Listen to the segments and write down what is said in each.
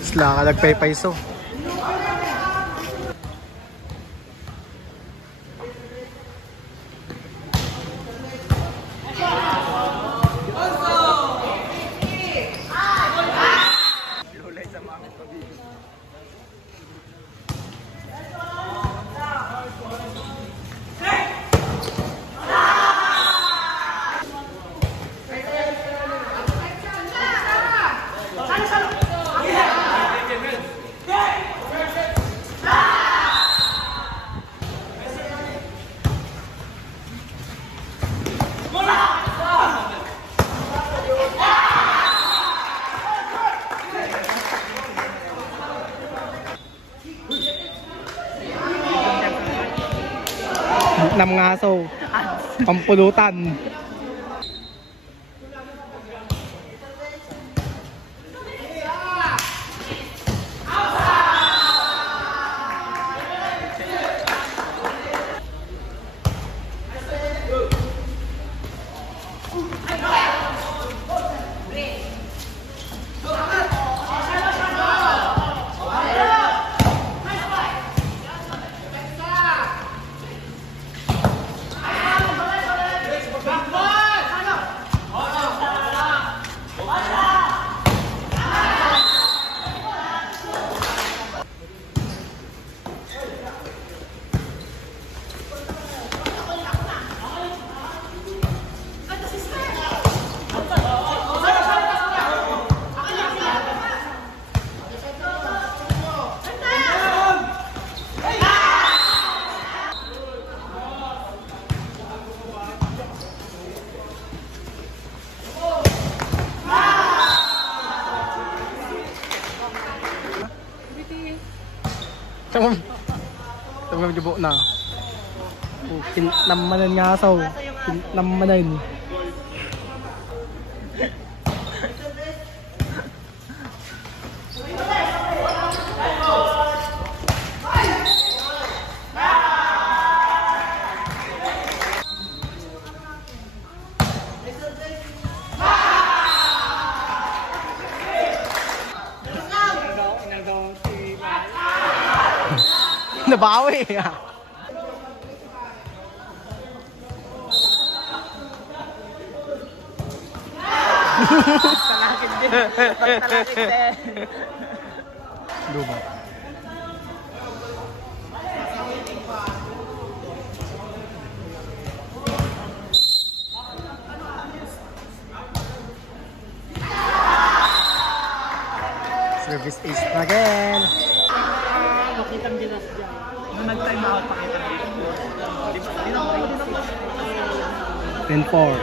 Isla ka nagpay-paiso. Ng ngaso, pampulutan. Tama medyo buo na. Kinamanan nga saw. Kinamanan. Nabawi ya. Talakid din. Talakid din. Luma. Service ace again. Makita mo ginas dyan. Nung nag-time out, pakita mo dito. Di na kayo. 10-4.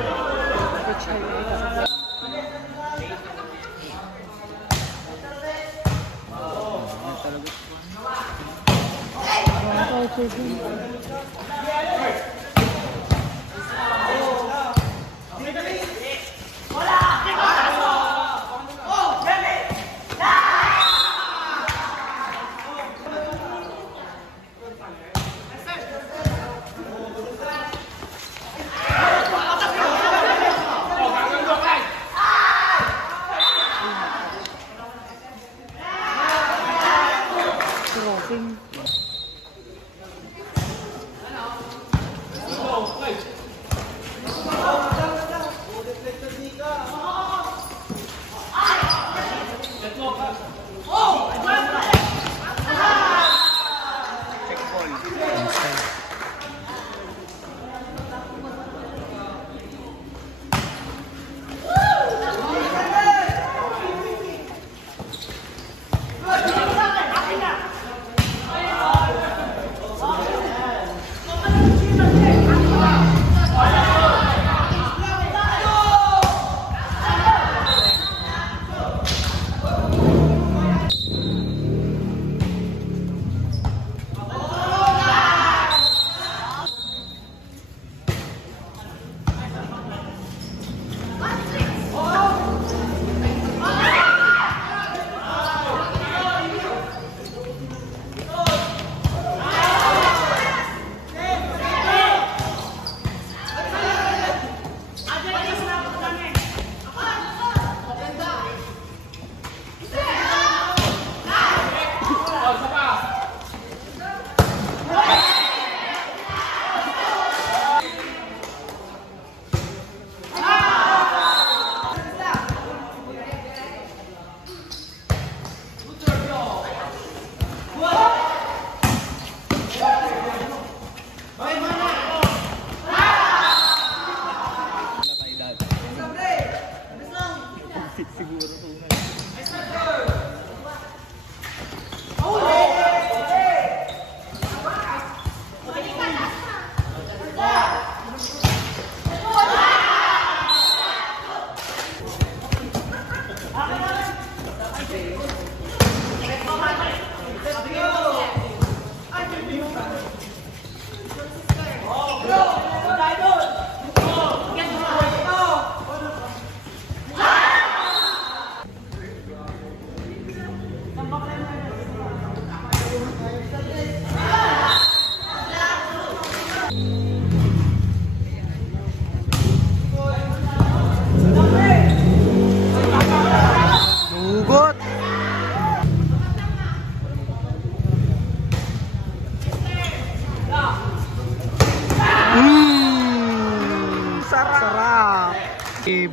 Ay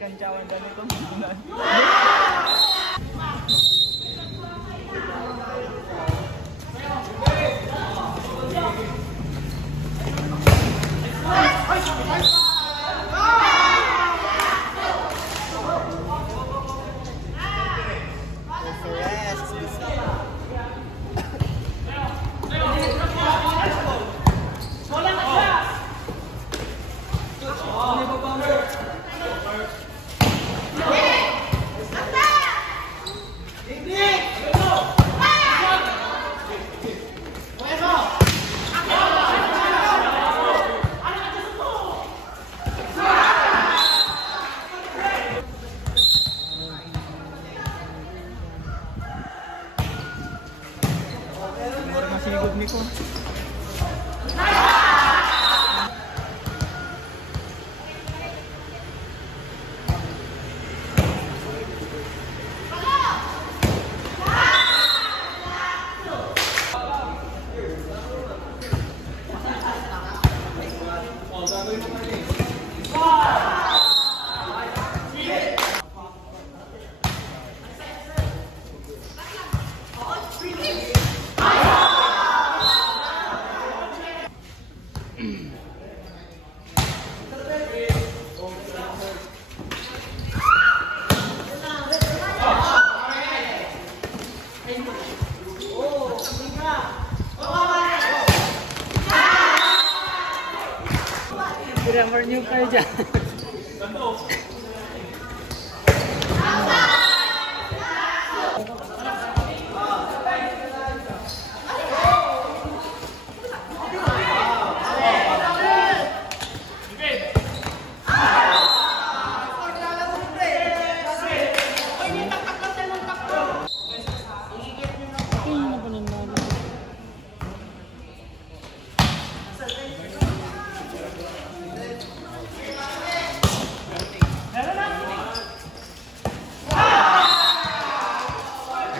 kan cawan ganito. Masigod ni ko. Grammar niyo kayo dyan.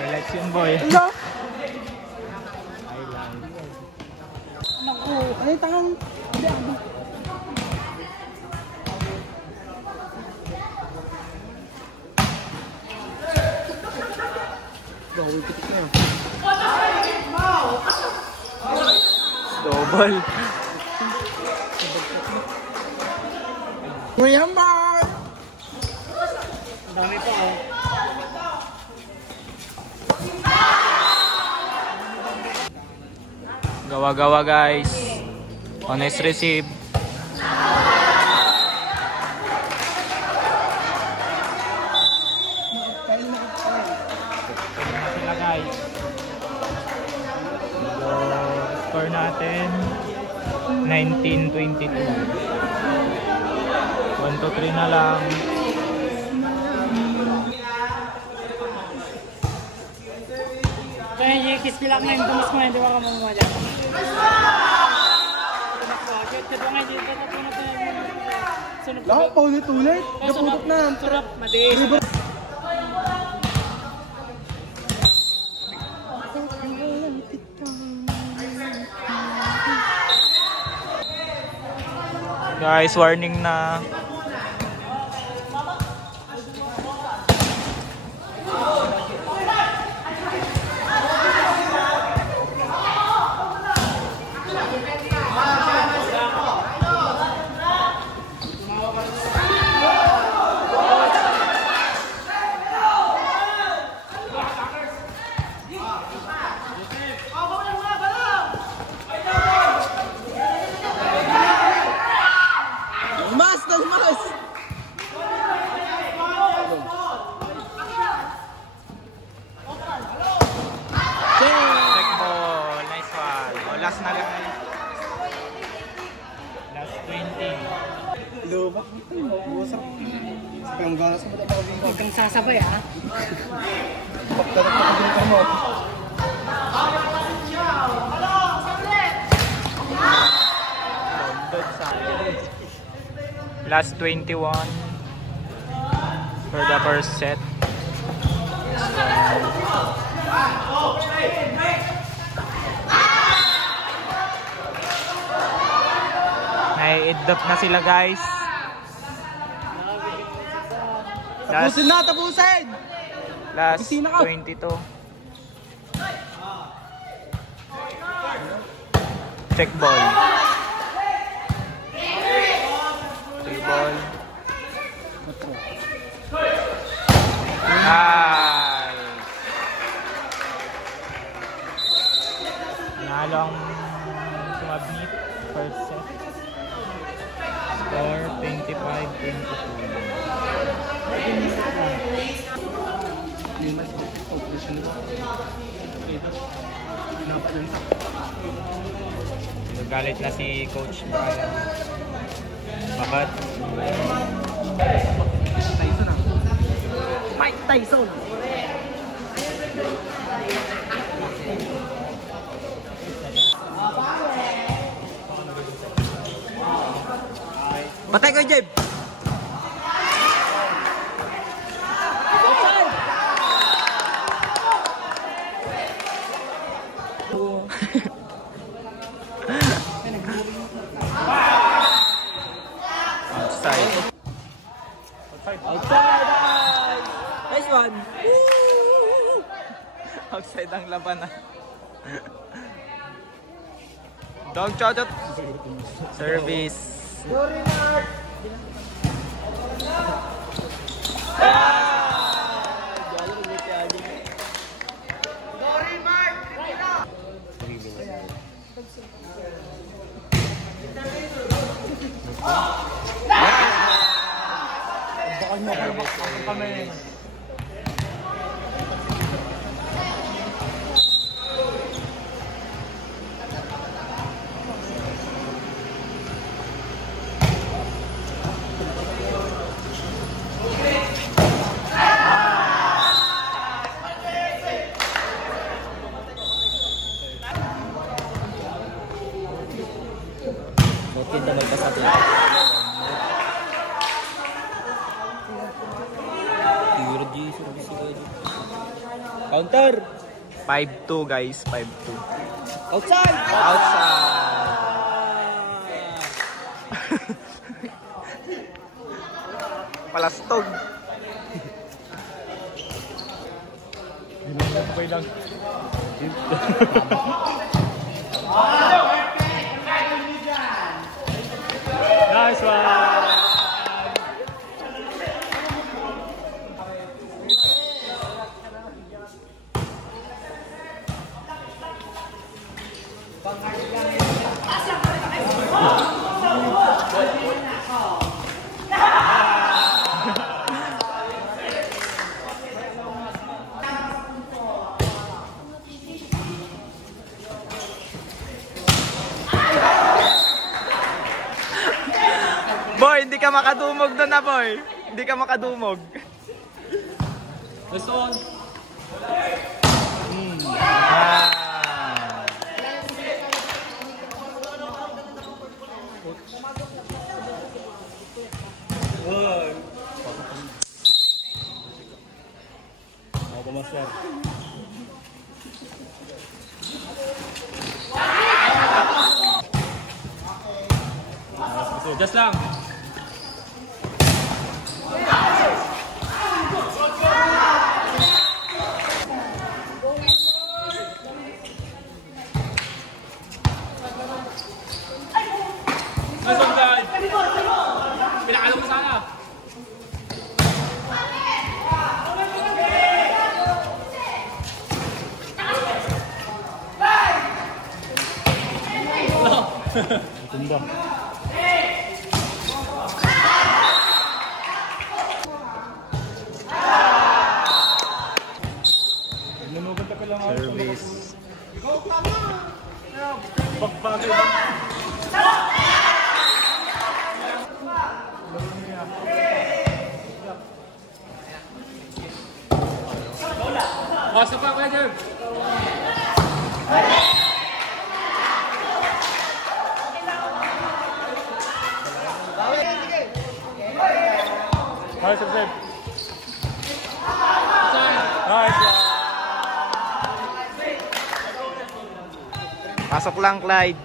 Election boy. Naku, ay tangang. Hindi ako. Gawin pitik na. Double. Mayambar! Ang dami pa oh. Gawa-gawa guys. Honest receive. Sila guys. So, score natin 19-22. 1-3 na lang. Kaya yung kiss bilang ngayon, tumas mo ngayon, di ba ka mamama dyan? Tumas mo, kaya nga dito, tatunod na yun. Sunod Lang, paulit-ulit. Naputot na. Surap, madi. Guys, warning na. Mas! Mas! Check ball. Nice one. O, last na lang. Last 20. Lubak. Busap. Ang ganas mo dapat ako. Huwag kang sasabay ha. Pagtatak na ka mo. Last 21 for the first set. Nai-adopt na sila guys. Tapusin na, tapusin! Last Busina ka. 22. Check ball. 3 ball. Nice. Nalo ang sumabnit. First set. Score 25-22. Galit na si Coach Brian. Bakit? Tyson ah. Mike Tyson! Patay ko, Jeb! Outside. Outside! Nice one! Outside ang labanan. Dog chachot. Service. Kita magpasapin. Counter! 5-2 guys, 5-2. Outside! Outside. Palastog. lang. Nice one! Boy, hindi ka makadumog doon na, boy. Hindi ka makadumog. This one. Ah. Ako pa, master. Just lang. Nice one, guys. Pinakalo mo sana. Tumba. Service. Bagbagay lang. Basta pa, Kuya Jerv. Nice, Jerv. Nice. Pasok lang, Clyde.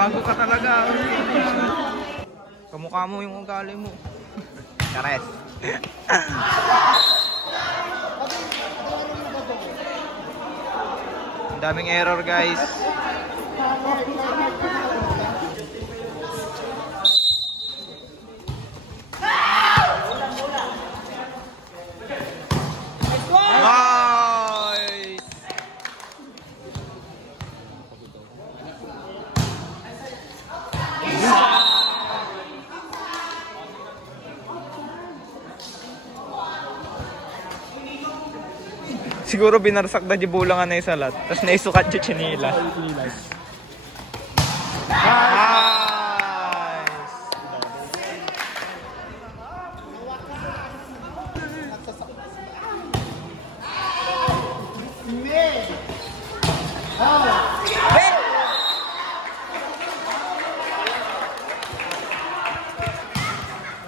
Gago ka talaga. Kamukha mo yung ugali mo. Kares. Ang daming error guys. Nice! Siguro binarsak na yung bulangan na yung salat. Tapos naisukat yung chinila. Nice!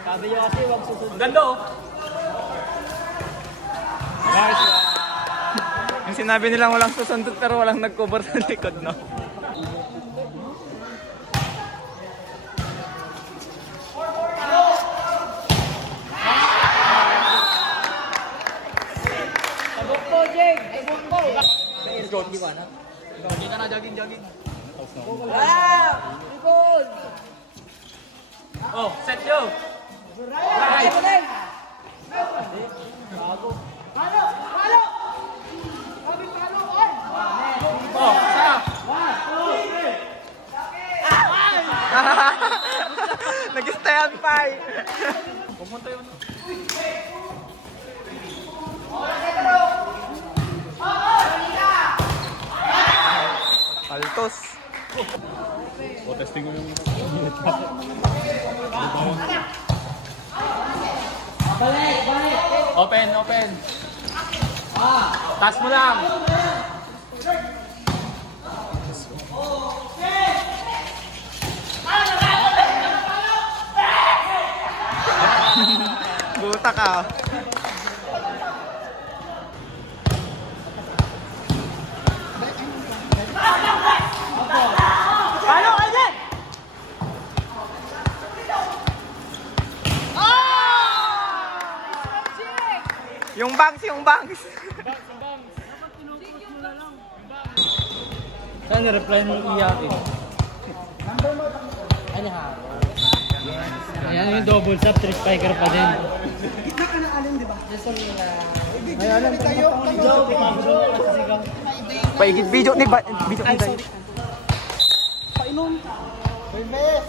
Sabi niyo kasi wag susunod. Ang ganda oh. Nice! Yung sinabi nilang walang susundot pero walang nag-cover sa likod, no? Sabok po, Jake! Sabok po! Hindi ko anak. Jogging ka na, jogging. Ah! Ipon! Oh, set yo! Right! Right! Oh, sa! Nag-stand pa eh. Pumunta yun. Paltos. O, testing ko yung... Open. Taas mo lang. Buta ka. Paano ka dyan? Yung bangs. Saan na-reply mo iyakin? Ano ha? Ayan yung double tap, 3 spiker pa din. Gitna ka na alin, di ba? Ayan, tayo. Paigit video ni Day. Painom. May mes.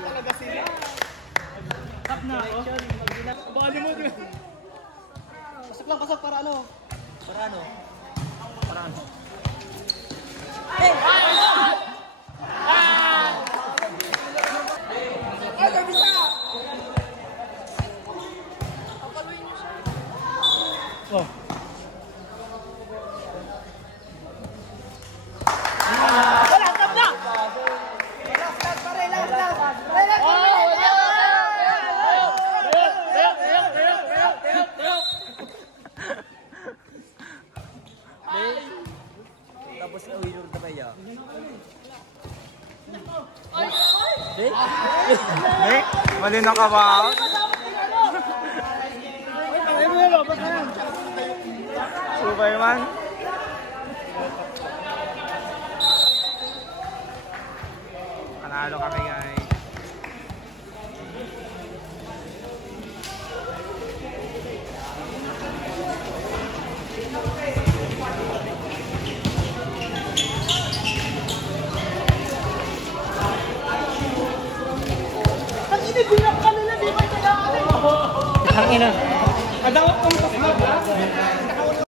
Talaga sila. Tap na ako. Bali mo din. Pasok para ano? Para ano? Oh. Tapos uwi nung tabaya. Mali na ka ba? Superman. Panalo kami guys. Ang ina. Adawat kong